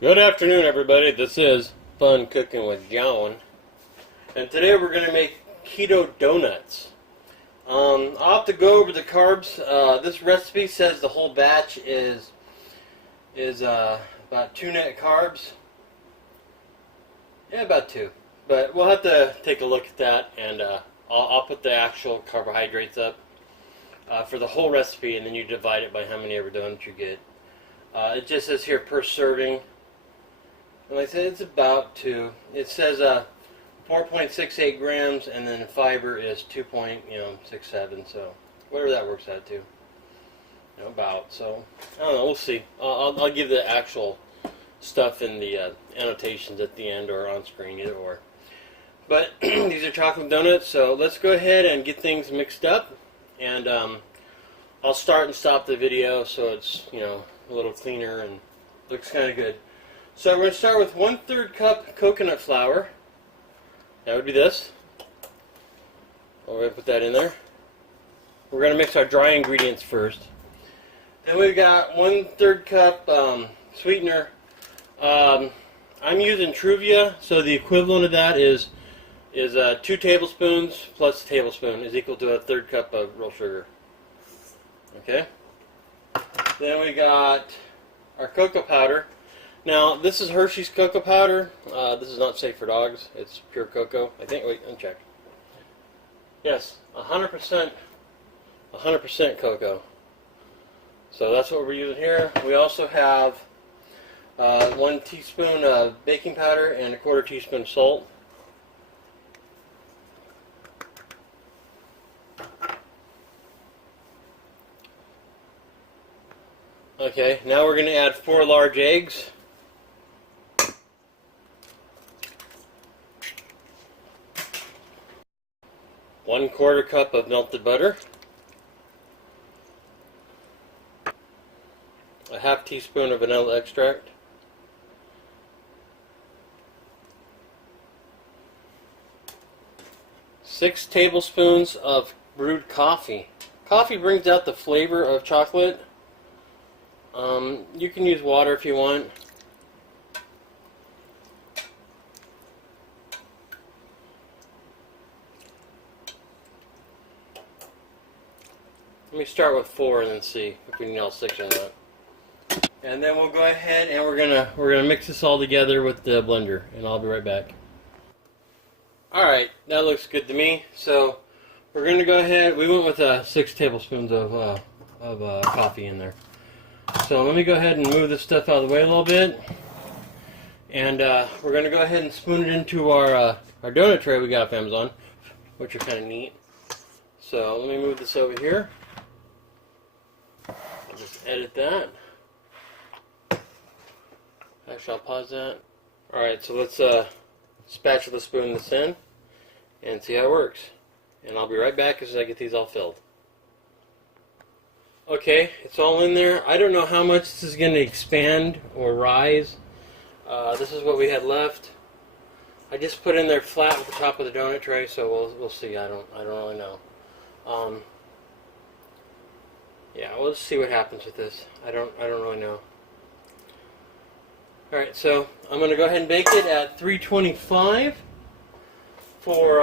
Good afternoon, everybody. This is Fun Cooking with John, and today we're going to make keto donuts. I'll have to go over the carbs. This recipe says the whole batch is about 2 net carbs. Yeah, about 2. But we'll have to take a look at that, and I'll put the actual carbohydrates up for the whole recipe, and then you divide it by how many ever donuts you get. It just says here per serving. And like I said, it's about 2. It says 4.68 grams, and then fiber is 2.67. So whatever that works out to, about. So I don't know. We'll see. I'll give the actual stuff in the annotations at the end or on screen, either or. But these are chocolate donuts. So let's go ahead and get things mixed up, and I'll start and stop the video so it's a little cleaner and looks kind of good. So we're going to start with 1/3 cup coconut flour. That would be this. We're going to put that in there. We're going to mix our dry ingredients first. Then we've got 1/3 cup sweetener. I'm using Truvia, so the equivalent of that is 2 tablespoons plus a tablespoon is equal to 1/3 cup of real sugar. Okay. Then we got our cocoa powder. Now, this is Hershey's cocoa powder. This is not safe for dogs. It's pure cocoa. I think, wait, uncheck. Yes, 100% cocoa. So that's what we're using here. We also have 1 teaspoon of baking powder and 1/4 teaspoon of salt. Okay, now we're going to add 4 large eggs. 1/4 cup of melted butter, a 1/2 teaspoon of vanilla extract, six tablespoons of brewed coffee. Coffee brings out the flavor of chocolate. You can use water if you want. Let me start with 4 and then see if we need all 6 or not. And then we'll go ahead and we're gonna mix this all together with the blender, and I'll be right back. All right, that looks good to me. So we're gonna go ahead. We went with 6 tablespoons of coffee in there. So let me go ahead and move this stuff out of the way a little bit, and we're gonna go ahead and spoon it into our donut tray we got off Amazon, which are kind of neat. So let me move this over here. I'll just edit that. Actually, I'll pause that. Alright, so let's spatula spoon this in and see how it works. And I'll be right back as I get these all filled. Okay, it's all in there. I don't know how much this is going to expand or rise. This is what we had left. I just put in there flat with the top of the donut tray, so we'll see. I don't really know. Yeah, we'll just see what happens with this. I don't really know. All right, so I'm going to go ahead and bake it at 325 for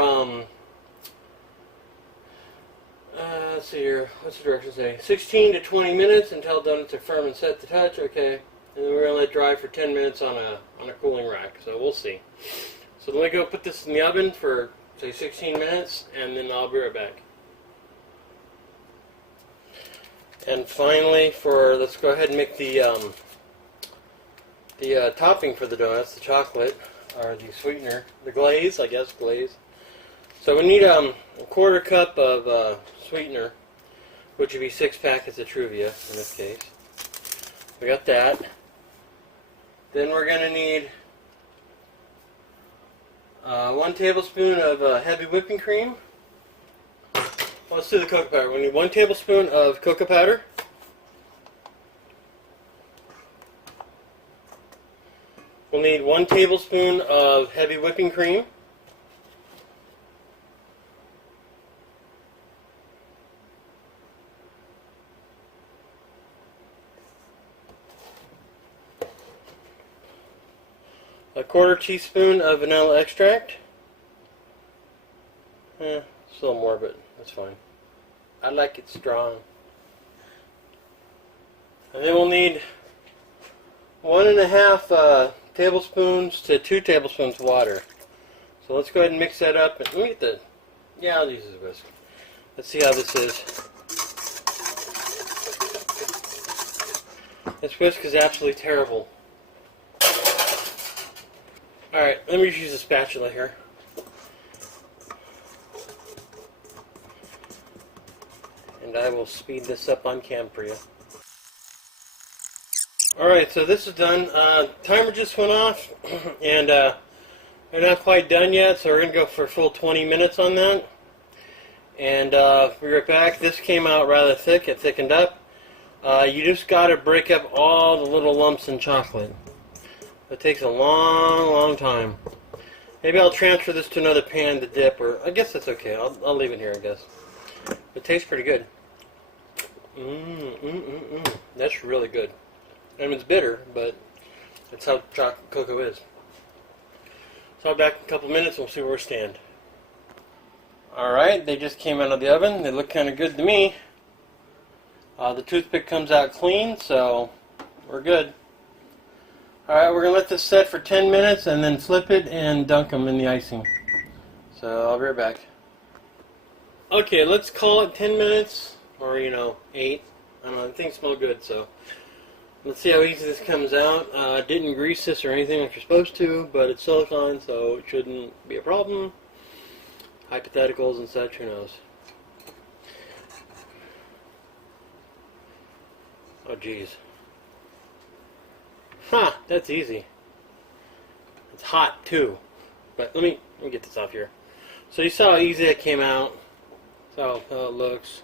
let's see here. What's the directions say? 16 to 20 minutes until donuts are firm and set to touch. Okay, and then we're going to let it dry for 10 minutes on a cooling rack. So we'll see. So let me go put this in the oven for say 16 minutes, and then I'll be right back. And finally, let's go ahead and make the topping for the donuts, the chocolate, or the sweetener, the glaze, I guess, glaze. So we need 1/4 cup of sweetener, which would be 6 packets of Truvia in this case. We got that. Then we're going to need 1 tablespoon of heavy whipping cream. Let's do the cocoa powder. We need 1 tablespoon of cocoa powder. We'll need 1 tablespoon of heavy whipping cream. a 1/4 teaspoon of vanilla extract. It's a little more, but that's fine. I like it strong. And then we'll need 1.5 tablespoons to 2 tablespoons of water. So let's go ahead and mix that up. And let me get the, yeah, I'll use this whisk. Let's see how this is. This whisk is absolutely terrible. Alright, let me just use a spatula here. And I will speed this up on cam for you. Alright, so this is done. Timer just went off, and they're not quite done yet, so we're going to go for a full 20 minutes on that. And we'll be right back. This came out rather thick. It thickened up. You just got to break up all the little lumps in chocolate. It takes a long, long time. Maybe I'll transfer this to another pan to dip, or I guess that's okay. I'll leave it here, I guess. It tastes pretty good. That's really good. I mean, it's bitter, but that's how chocolate cocoa is. So I'll be back in a couple minutes and we'll see where we stand. Alright, they just came out of the oven. They look kind of good to me. The toothpick comes out clean, so we're good. Alright, we're going to let this set for 10 minutes and then flip it and dunk them in the icing. So I'll be right back. Okay, let's call it 10 minutes, or 8. I don't know, things smell good, so let's see how easy this comes out. Didn't grease this or anything like you're supposed to, but it's silicone, so it shouldn't be a problem. Hypotheticals and such, who knows. Oh, jeez. Ha! That's easy. It's hot, too. But let me get this off here. So you saw how easy it came out. That's how it looks.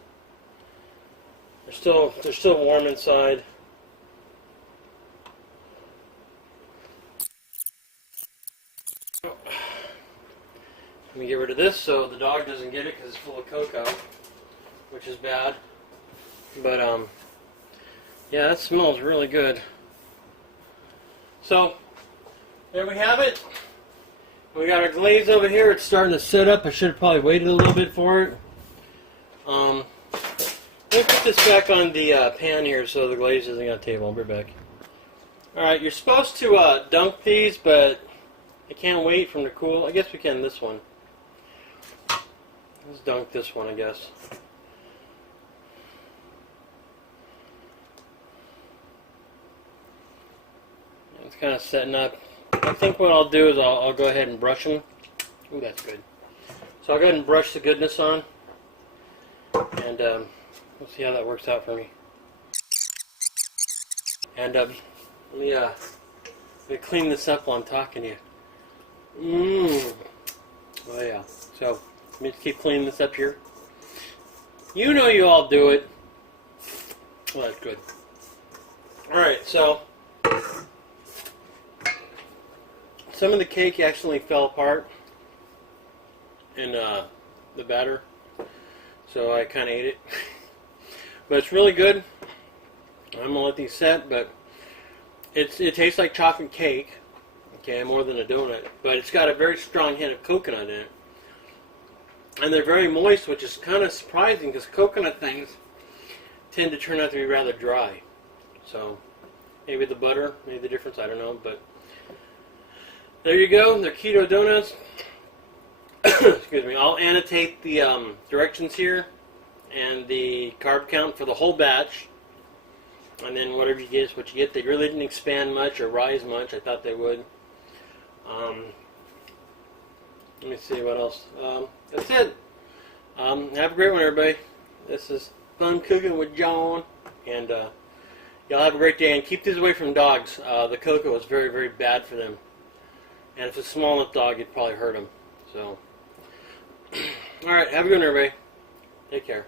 They're still warm inside. Let me get rid of this so the dog doesn't get it because it's full of cocoa, which is bad. But yeah, that smells really good. So there we have it. We got our glaze over here. It's starting to sit up. I should have probably waited a little bit for it. Let me put this back on the pan here so the glaze isn't on the table. I'll be back. Alright, you're supposed to dunk these, but I can't wait for them to cool. I guess we can this one. Let's dunk this one, I guess. It's kind of setting up. I think what I'll do is I'll go ahead and brush them. Ooh, that's good. So I'll go ahead and brush the goodness on. And we'll see how that works out for me. And let me clean this up while I'm talking to you. Oh yeah. So let me just keep cleaning this up here. You know you all do it. Well, that's good. Alright, so some of the cake actually fell apart in the batter. So I kind of ate it. But it's really good. I'm going to let these set, but it tastes like chocolate cake. Okay, more than a donut. But it's got a very strong hint of coconut in it. And they're very moist, which is kind of surprising because coconut things tend to turn out to be rather dry. So maybe the butter made the difference, I don't know. But there you go, they're keto donuts. Excuse me. I'll annotate the directions here and the carb count for the whole batch. And then whatever you get is what you get. They really didn't expand much or rise much. I thought they would. Let me see what else. That's it. Have a great one, everybody. This is Fun Cooking with John. And y'all have a great day. And keep these away from dogs. The cocoa is very, very bad for them. And if it's a small enough dog, it'd probably hurt them. So, alright, have a good one, everybody. Take care.